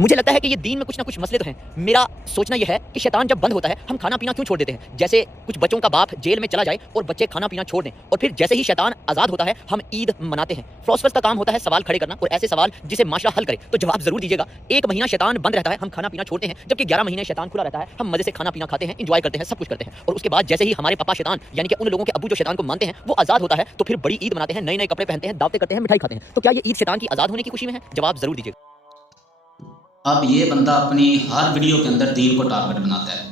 मुझे लगता है कि ये दीन में कुछ ना कुछ मसले तो हैं। मेरा सोचना यह है कि शैतान जब बंद होता है हम खाना पीना क्यों छोड़ देते हैं। जैसे कुछ बच्चों का बाप जेल में चला जाए और बच्चे खाना पीना छोड़ दें और फिर जैसे ही शैतान आज़ाद होता है हम ईद मनाते हैं। फिलोसफर्स का काम होता है सवाल खड़े करना और ऐसे सवाल जिसे माशरा हल करे। तो जवाब जरूर दीजिएगा। 1 महीना शैतान बंद रहता है, हम खाना पीना छोड़ते हैं, जबकि 11 महीने शैतान खुला रहता है, हम मजे से खाना पीना खाते हैं, इंजॉय करते हैं, सब कुछ करते हैं। और उसके बाद जैसे ही हमारे पापा शैतान यानी कि उन लोगों के अब्बू जो शैतान को मानते हैं वो आज़ाद होता है तो फिर बड़ी ईद मनाते हैं, नए नए कपड़े पहनते हैं, दावतें करते हैं, मिठाई खाते हैं। तो क्या ये ईद शैतान की आज़ाद होने की खुशी में है? जवाब जरूर दीजिएगा। अब ये बंदा अपनी हर वीडियो के अंदर दीन को टारगेट बनाता है,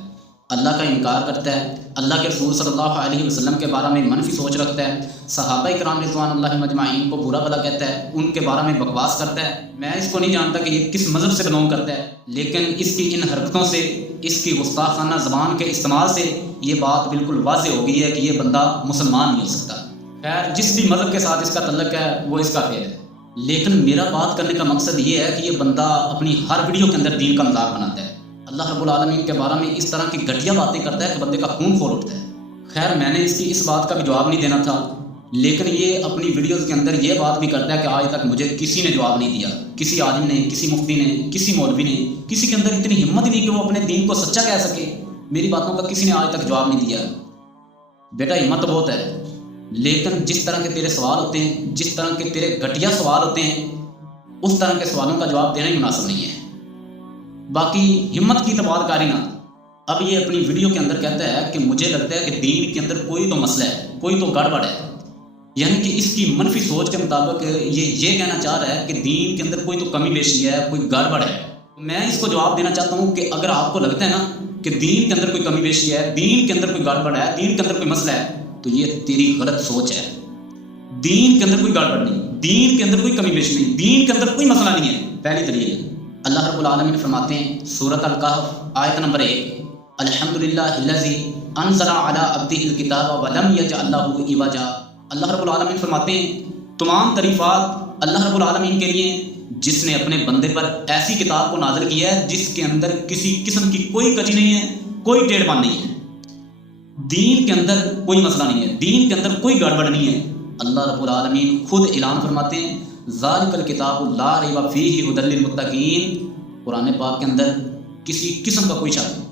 अल्लाह का इनकार करता है, अल्लाह के रसूल सल्लल्लाहु अलैहि वसल्लम के बारे में मनफी सोच रखता है, सहाबा इकराम रिज़वानुल्लाहि मजमाइन को बुरा भला कहता है, उनके बारे में बकवास करता है। मैं इसको नहीं जानता कि ये किस मज़हब से बिलोंग करता है, लेकिन इसकी इन हरकतों से, इसकी गुस्ताखाना ज़बान के इस्तेमाल से ये बात बिल्कुल वाज़ेह हो गई है कि ये बंदा मुसलमान नहीं हो सकता। खैर, जिस भी मज़हब के साथ इसका तल्लुक़ है वो इसका फेल है, लेकिन मेरा बात करने का मकसद ये है कि ये बंदा अपनी हर वीडियो के अंदर दीन का मजाक बनाता है, अल्लाह रब्बुल आलमीन के बारे में इस तरह की घटिया बातें करता है कि बंदे का खून खोल उठता है। खैर, मैंने इसकी इस बात का भी जवाब नहीं देना था, लेकिन ये अपनी वीडियोज़ के अंदर ये बात भी करता है कि आज तक मुझे किसी ने जवाब नहीं दिया, किसी आलिम ने, किसी मुफ्ती ने, किसी मौलवी ने, किसी के अंदर इतनी हिम्मत ही नहीं कि वो अपने दीन को सच्चा कह सके। मेरी बातों का किसी ने आज तक जवाब नहीं दिया। बेटा, हिम्मत तो बहुत है, लेकिन जिस तरह के तेरे सवाल होते हैं, जिस तरह के तेरे घटिया सवाल होते हैं, उस तरह के सवालों का जवाब देना ही मुनासिब नहीं है। बाकी हिम्मत की तो बात कर ही ना। अब ये अपनी वीडियो के अंदर कहता है कि मुझे लगता है कि दीन के अंदर कोई तो मसला है, कोई तो गड़बड़ है, यानी कि इसकी मनफी सोच के मुताबिक ये कहना चाह रहा है कि दीन के अंदर कोई तो कमी पेशी है, कोई गड़बड़ है। मैं इसको जवाब देना चाहता हूँ कि अगर आपको लगता है ना कि दीन के अंदर कोई कमी पेशी है, दीन के अंदर कोई गड़बड़ है, दीन के अंदर कोई मसला है, तो ये तेरी गलत सोच है। दीन के अंदर कोई गड़बड़ नहीं, दीन के अंदर कोई कमी पेशी नहीं, दीन के अंदर कोई मसला नहीं है। पहली दलील अल्लाह रब्बुल आलमीन फरमाते हैं सूरत अल-कहफ आयत नंबर 1, अल्हम्दुलिल्लाहिल्लज़ी अनज़ला अला अब्दिहिल किताब व लम यजअल लहू इवजा। अल्लाह रब्बुल आलमीन फरमाते हैं तमाम तारीफ़ात अल्लाह रब्बुल आलमीन के लिए जिसने अपने बंदे पर ऐसी किताब को नाज़िल किया है जिसके अंदर किसी किस्म की कोई कची नहीं है, कोई टेढ़पन नहीं है। दीन के अंदर कोई मसला नहीं है, दीन के अंदर कोई गड़बड़ नहीं है। अल्लाह रब्बुल आलमीन खुद ऐलान फरमाते हैं ज़ालिकल किताबु ला रैब फ़ीहि हुदल लिल मुत्तक़ीन। कुरान पाक के अंदर किसी किस्म का कोई शक नहीं।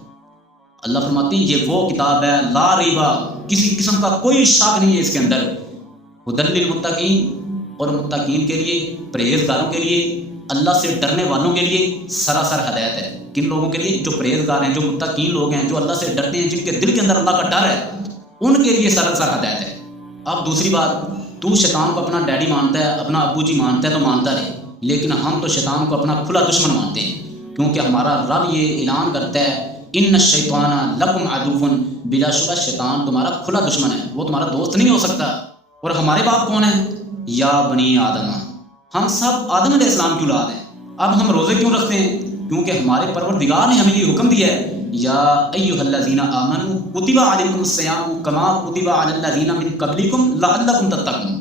अल्लाह फरमाती ये वो किताब है ला रैबा, किसी किस्म का कोई शक नहीं है इसके अंदर, हुदल लिल मुत्तक़ीन, और मुत्तक़ीन के लिए, परहेज़गारों के लिए, अल्लाह से डरने वालों के लिए सरासर हदायत है। किन लोगों के लिए? जो परहेज़गार हैं, जो मुत्तक़ीन लोग हैं, जो अल्लाह से डरते हैं, जिनके दिल के अंदर अल्लाह का डर है, उनके लिए सरासर हदायत है। अब दूसरी बात, तू शैतान को अपना डैडी मानता है, अपना अब्बू जी मानता है तो मानता रहे, लेकिन हम तो शैतान को अपना खुला दुश्मन मानते हैं, क्योंकि हमारा रब ये ऐलान करता है इन्न शैताना लकुम अदुव्वुन, बिलाशुबा शैतान तुम्हारा खुला दुश्मन है, वो तुम्हारा दोस्त नहीं हो सकता। और हमारे बाप कौन है? या बनी आदम, हम सब आदम अलैहिस्सलाम की औलाद हैं। अब हम रोज़े क्यों रखते हैं? क्योंकि हमारे परवरदिगार ने हमें ये हुक्म दिया है या अय्युहल्लज़ीना आमनू कुतिबा अलैकुमुस्सियामु कमा कुतिबा अलल्लज़ीना मिन क़ब्लिकुम लअल्लकुम तत्तक़ून।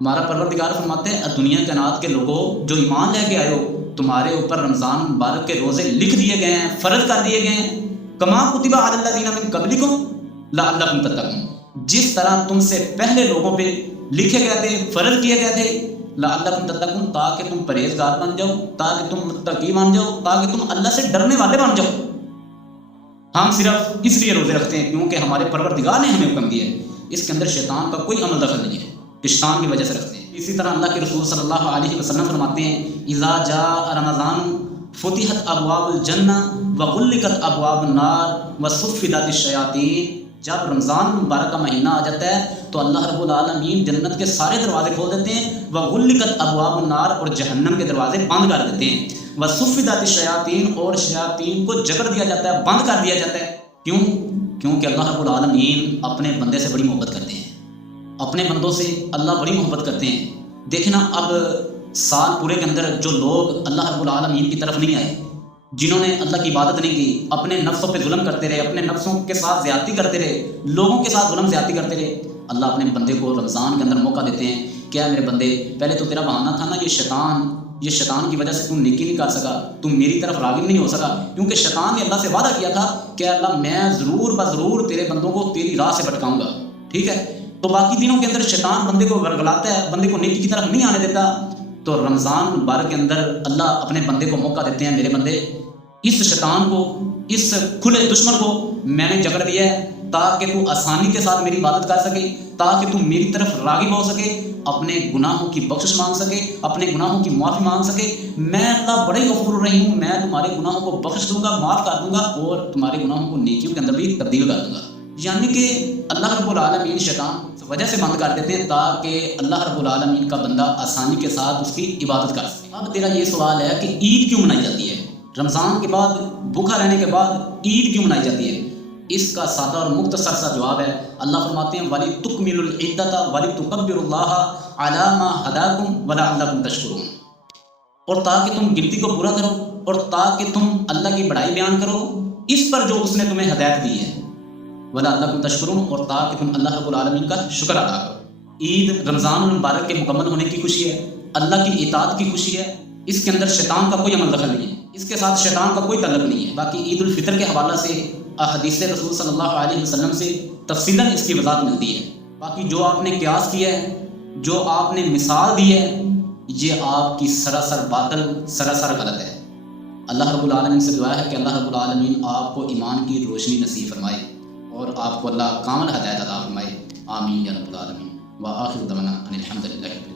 हमारा परवरदिगार फरमाते हैं दुनिया के नात के लोगों जो ईमान लेके आए हो, तुम्हारे ऊपर रमज़ान मुबारक के रोज़े लिख दिए गए हैं, फ़र्ज कर दिए गए हैं, कमा कुतिबा अलल्लज़ीना मिन क़ब्लिकुम लअल्लकुम तत्तक़ून, जिस तरह तुमसे पहले लोगों पे लिखे गए थे, फ़र्ज किए गए थे, लअल्लकुम तत्तक़ून, ताकि तुम परहेज़गार बन जाओ, ताकि तुम मुत्तक़ी बन जाओ, ताकि तुम अल्लाह से डरने वाले बन जाओ। हम सिर्फ इसलिए रोज़े रखते हैं क्योंकि हमारे परवरदिगार ने हमें हुक्म दिया है, इसके अंदर शैतान का कोई अमल दखल नहीं है, शैतान की वजह से रखते हैं। इसी तरह अल्लाह के रसूल सल्लल्लाहु अलैहि वसल्लम फरमाते हैं इज़ा जाअ रमज़ान फुतिहत अबवाबुल जन्नह व गुल्लिकत अबवाबुन नार व सुफ़्फ़िदातिश शयातीन। जब रमज़ान मुबारक का महीना आ जाता है तो अल्लाह रब्बुल आलमीन जन्नत के सारे दरवाजे खोल देते हैं, व गुल्लिकत अबवाबुन नार, और जहन्नम के दरवाजे बंद कर देते हैं, व सुफ़्फ़िदातिश शयातीन, और शयातीन को जकड़ दिया जाता है, बंद कर दिया जाता है। क्यों? क्योंकि अल्लाह रब्बुल आलमीन अपने बंदे से बड़ी मोहब्बत करते हैं, अपने बंदों से अल्लाह बड़ी मोहब्बत करते हैं। देखें ना, अब साल पूरे के अंदर जो लोग अल्लाह रब्बुल आलमीन की तरफ नहीं आए, जिन्होंने अल्लाह की इबादत नहीं की, अपने नफ्सों पे जुल्म करते रहे, अपने नफ्सों के साथ ज़्यादती करते रहे, लोगों के साथ जुल्म ज़्यादती करते रहे, अल्लाह अपने बंदे को रमज़ान के अंदर मौका देते हैं। क्या मेरे बंदे, पहले तो तेरा बहाना था ना ये शैतान की वजह से तुम नेकी नहीं कर सका, तुम मेरी तरफ राग़िब नहीं हो सका, क्योंकि शैतान ने अल्लाह से वादा किया था कि अल्लाह मैं ज़रूर ब-ज़रूर तेरे बंदों को तेरी राह से भटकाऊँगा। ठीक है, तो बाकी दिनों के अंदर शैतान बंदे को वर्गलाता है, बंदे को नेकी की तरफ नहीं आने देता, تو رمضان المبارک کے اندر اللہ اپنے بندے کو موقع دیتے ہیں، میرے بندے اس شیطان کو، اس کھلے دشمن کو میں نے جکڑ دیا ہے تاکہ تو آسانی کے ساتھ میری عبادت کر سکے، تاکہ تو میری طرف راغب ہو سکے، اپنے گناہوں کی بخشش مانگ سکے، اپنے گناہوں کی معافی مانگ سکے۔ میں اللہ بڑے غفور الرحیم ہوں، میں تمہارے گناہوں کو بخش دوں گا، معاف کر دوں گا، اور تمہارے گناہوں کو نیکیوں کے اندر بھی تبدیل کر دوں گا۔ یعنی کہ اللہ رب العالمین شیطان اس وجہ سے بند کر دیتے ہیں تاکہ اللہ رب العالمین کا بندہ آسانی کے ساتھ اس کی عبادت کر سکے۔ اب تیرا یہ سوال ہے کہ عید کیوں منائی جاتی ہے؟ رمضان کے بعد بھوکا رہنے کے بعد عید کیوں منائی جاتی ہے؟ اس کا سادہ اور مختصر سا جواب ہے، اللہ فرماتے ہیں وَلِتُكْمِلُوا الْعِدَّةَ وَلِتُكَبِّرُوا اللَّهَ عَلَى مَا هَدَاكُمْ وَلَعَلَّكُمْ تَشْكُرُونَ، اور تاکہ تم گنتی کو پورا کرو اور تاکہ تم اللہ کی بڑائی بیان کرو اس پر جو اس نے تمہیں ہدایت دی ہے، وَلَعَلَّكُمْ تَشْكُرُونَ، اور تاکہ تم اللہ رب العالمین کا شکر ادا کرو۔ عید رمضان المبارک کے مکمل ہونے کی خوشی ہے، اللہ کی اطاعت کی خوشی ہے، اس کے اندر شیطان کا کوئی عمل دخل نہیں ہے، اس کے ساتھ شیطان کا کوئی تعلق نہیں ہے۔ باقی عید الفطر کے حوالہ سے حدیث رسول صلی اللہ علیہ وسلم سے تفصیلاً اس کی وضاحت ملتی ہے۔ باقی جو آپ نے قیاس کیا ہے، جو آپ نے مثال دی ہے، یہ آپ کی سراسر باطل، سراسر غلط ہے۔ اللہ رب العالمین سے دعا ہے کہ اللہ رب العالمین آپ کو ایمان کی روشنی نصیب فرمائے اور آپ کو اللہ کامل ہدایت عطا فرمائے، آمین یا رب العالمین۔ وآخر دعوانا ان الحمد للہ۔